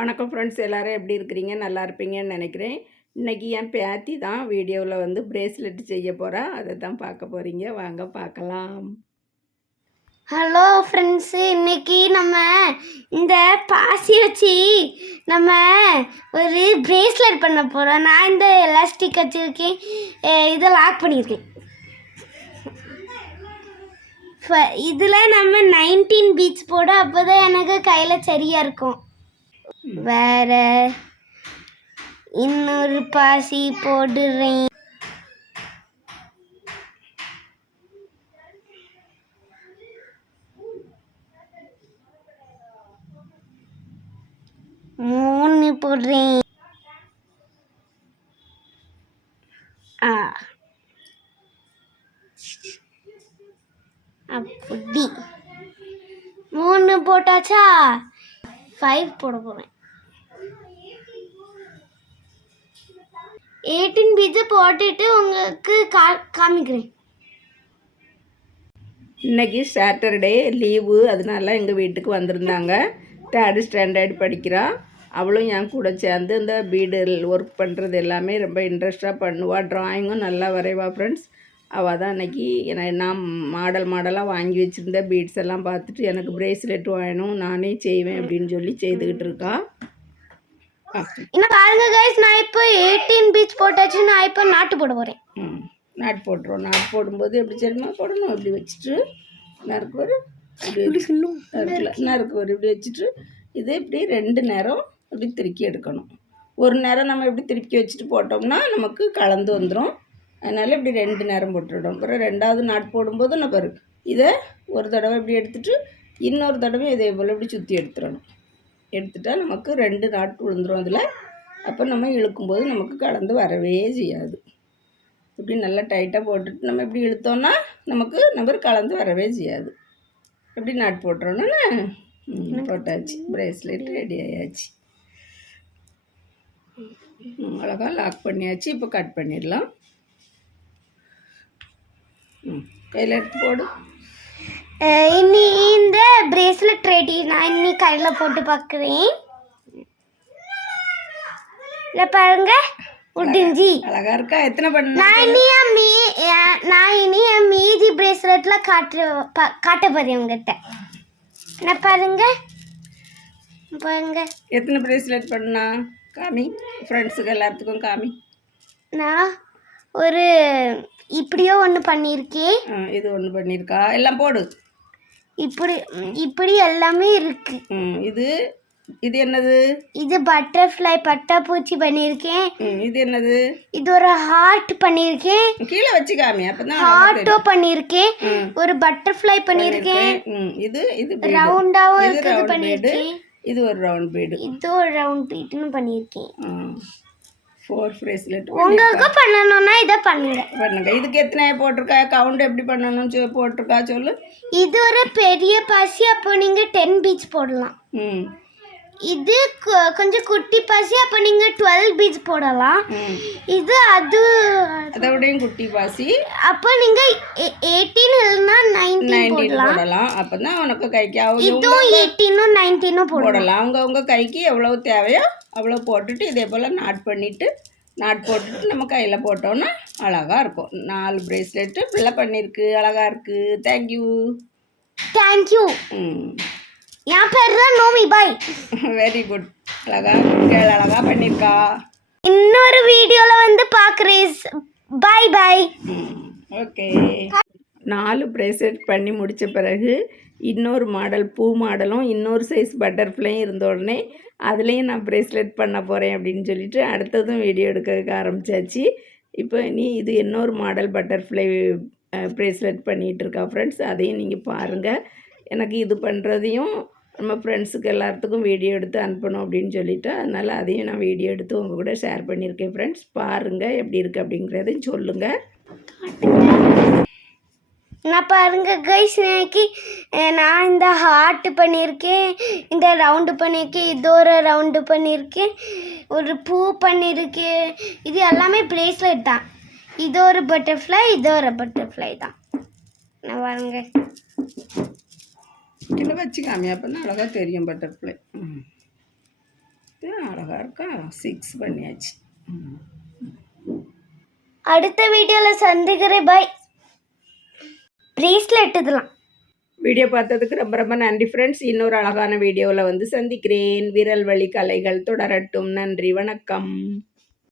வணக்கம் ஃப்ரெண்ட்ஸ், எல்லோரும் எப்படி இருக்கிறீங்க? நல்லா இருப்பீங்கன்னு நினைக்கிறேன். இன்றைக்கி என் பேத்தி தான் வீடியோவில் வந்து பிரேஸ்லெட் செய்ய போகிறா. அதை தான் பார்க்க போகிறீங்க. வாங்க பார்க்கலாம். ஹலோ ஃப்ரெண்ட்ஸு, இன்றைக்கி நம்ம இந்த பாசி வச்சு நம்ம ஒரு பிரேஸ்லெட் பண்ண போகிறோம். நான் இந்த எலாஸ்டிக் வச்சுருக்கேன், இதை லாக் பண்ணியிருக்கேன். இதில் நம்ம 19 பீட்ஸ் போட, அப்போ தான் எனக்கு கையில் சரியாக இருக்கும். வேற இன்னொரு பாசி போடுறேன். மூணு போடுறேன். அப்படி 3 போட்டாச்சா? 5 போட போகிறேன். 18 பீட்ஸை போட்டுட்டு உங்களுக்கு காமிக்கிறேன். இன்றைக்கி சாட்டர்டே லீவு, அதனால எங்கள் வீட்டுக்கு வந்திருந்தாங்க. 3rd ஸ்டாண்டர்ட் படிக்கிறா. அவளும் என் கூட சேர்ந்து இந்த பீடு ஒர்க் பண்ணுறது எல்லாமே ரொம்ப இன்ட்ரெஸ்டாக பண்ணுவாள். ட்ராயிங்கும் நல்லா வரைவா ஃப்ரெண்ட்ஸ். அவள் தான் அன்றைக்கி நான் மாடலாக வாங்கி வச்சுருந்த பீட்ஸ் எல்லாம் பார்த்துட்டு எனக்கு பிரேஸ்லெட் வேணும், நானே செய்வேன் அப்படின்னு சொல்லி செய்துக்கிட்டு இருக்கா. இன்னும் பாருங்க கைஸ், நான் இப்போ 18 பீட்ஸ் போட்டாச்சு. நான் இப்போ நாட்டு போட போகிறேன். நாட்டு போட்டுருவோம். நாட்டு போடும்போது எப்படி சரிமா போடணும், இப்படி வச்சுட்டு நறுக்கு வரும், நறுக்கு வரும், இப்படி வச்சுட்டு இது இப்படி 2 நேரம் இப்படி திருக்கி எடுக்கணும். ஒரு நேரம் நம்ம இப்படி திருப்பி வச்சுட்டு போட்டோம்னா நமக்கு கலந்து வந்துடும். அதனால் இப்படி 2 நேரம் போட்டுவிடும். அப்புறம் 2வது நாட்டு போடும்போது நான் பாரு, இதை ஒரு தடவை இப்படி எடுத்துகிட்டு இன்னொரு தடவை இதே போல் இப்படி சுற்றி எடுத்துடணும். எடுத்துட்டால் நமக்கு 2 நாட்டு விழுந்துடும் அதில். அப்போ நம்ம இழுக்கும்போது நமக்கு கலந்து வரவே செய்யாது. இப்படி நல்லா டைட்டாக போட்டுட்டு நம்ம இப்படி இழுத்தோன்னா நமக்கு நம்பர் கலந்து வரவே செய்யாது. எப்படி நாட்டு போட்டுறோன்னா போட்டாச்சு. பிரேஸ்லெட் ரெடி ஆயாச்சு. அழகாக லாக் பண்ணியாச்சு. இப்போ கட் பண்ணிடலாம். கையில் எடுத்து போடு. இனி இந்த பிரேஸ்லெட் ரெடி. நான் இன்னி கையில் போட்டு பார்க்குறேன். இல்லை பாருங்க, முடிஞ்சி அழகா இருக்கா? எத்தனை பண்ண? நான் இனி என் மீதி பிரேஸ்லெட்டில் காட்ட போகிறேன் உங்ககிட்ட. நான் பாருங்க எத்தனை பிரேஸ்லெட் பண்ணா காமி, ஃப்ரெண்ட்ஸுக்கு எல்லாத்துக்கும் காமி. நான் ஒரு இப்படியோ ஒன்று பண்ணியிருக்கேன். இது ஒன்று பண்ணியிருக்கா. எல்லாம் போடு. இப்படி எல்லாமே இருக்கு. இது என்னது? இது பட்டர்ஃப்ளை பட்டாப்பூச்சி பண்ணியிருக்கேன். இது என்னது? இது ஒரு ஹார்ட் பண்ணியிருக்கேன். கீழே வச்சு காமி, அப்பதான் ஹார்ட்டோ பண்ணியிருக்கேன். ஒரு பட்டர்ஃப்ளை பண்ணியிருக்கேன். இது ரவுண்டாவும் இருக்குது பண்ணியிருக்கேன். இது ஒரு ரவுண்ட் பீடு. இது ஒரு ரவுண்ட் பீடுன்னு பண்ணியிருக்கேன். 4 பிரேஸ்லெட் உங்களுக்கு பண்ணணும்னா இதை பண்ணுங்க. இதுக்கு எத்தனை போட்டிருக்கா? கவுண்ட் எப்படி பண்ணணும் போட்டிருக்கா சொல்லு. இது ஒரு பெரிய பாசி, அப்போ நீங்கள் 10 பீட்ஸ் போடலாம். இது கொஞ்சம் குட்டி பாசி, அப்போ நீங்கள் 12 பீட்ஸ் போடலாம். இது அதை விடையும் குட்டி பாசி, அப்போ நீங்கள் 18 இல்லைன்னா 19 போடலாம். அப்போ தான் உனக்கு கைக்கு இதுவும் 18 19 போடலாம். அவங்க கைக்கு எவ்வளோ தேவையோ அவ்வளோ போட்டுட்டு இதே போல் நாட் போட்டுட்டு நம்ம கையில் போட்டோன்னா அழகாக இருக்கும். 4 பிரேஸ்லெட்டு பிள்ளை பண்ணியிருக்கு. அழகாக இருக்குது. தேங்க்யூ. என் பேர் தான் நோமி. பாய். Very good. அழகாக பண்ணியிருக்கா. இன்னொரு வீடியோவில் வந்து பார்க்குறேன். பாய். ஓகே. 4 பிரேஸ்லெட் பண்ணி முடித்த பிறகு இன்னொரு மாடல் பூ மாடலும் இன்னொரு சைஸ் பட்டர்ஃப்ளையும் இருந்த உடனே அதுலேயும் நான் பிரேஸ்லெட் பண்ண போகிறேன் அப்படின்னு சொல்லிட்டு அடுத்ததும் வீடியோ எடுக்க ஆரம்பித்தாச்சு. இப்போ இது இன்னொரு மாடல் பட்டர்ஃப்ளை பிரேஸ்லெட் பண்ணிகிட்டு இருக்கா ஃப்ரெண்ட்ஸ். அதையும் நீங்கள் பாருங்கள். எனக்கு இது பண்ணுறதையும் நம்ம ஃப்ரெண்ட்ஸுக்கு எல்லாத்துக்கும் வீடியோ எடுத்து அனுப்பணும் அப்படின்னு சொல்லிவிட்டு அதனால் அதையும் நான் வீடியோ எடுத்து உங்கள் கூட ஷேர் பண்ணியிருக்கேன் ஃப்ரெண்ட்ஸ். பாருங்கள் எப்படி இருக்குது அப்படிங்கிறதையும் சொல்லுங்கள். நான் பாருங்க கைஸ், இன்னைக்கு நான் இந்த ஹார்ட் பண்ணியிருக்கேன், இந்த ரவுண்டு பண்ணியிருக்கேன், இது ஒரு ரவுண்டு பண்ணியிருக்கேன், ஒரு பூ பண்ணியிருக்கேன். இது எல்லாமே பிரேஸ்லெட் தான். இது ஒரு பட்டர்ஃப்ளை, இது ஒரு பட்டர்ஃப்ளை தான். நான் பாருங்க கீழே வச்சு காமி, அப்போ தான் அழகாக தெரியும் பட்டர்ஃப்ளை. அழகாக இருக்கா? 6 பண்ணியாச்சு. அடுத்த வீடியோவில் சந்திக்கிறேன். பாய். ப்ரீஸ்லெட் இதெல்லாம். வீடியோ பார்த்ததுக்கு ரொம்ப ரொம்ப நன்றி ஃப்ரெண்ட்ஸ். இன்னொரு அழகான வீடியோவில் வந்து சந்திக்கிறேன். விரல் வழி கலைகள் தொடரட்டும். நன்றி, வணக்கம்.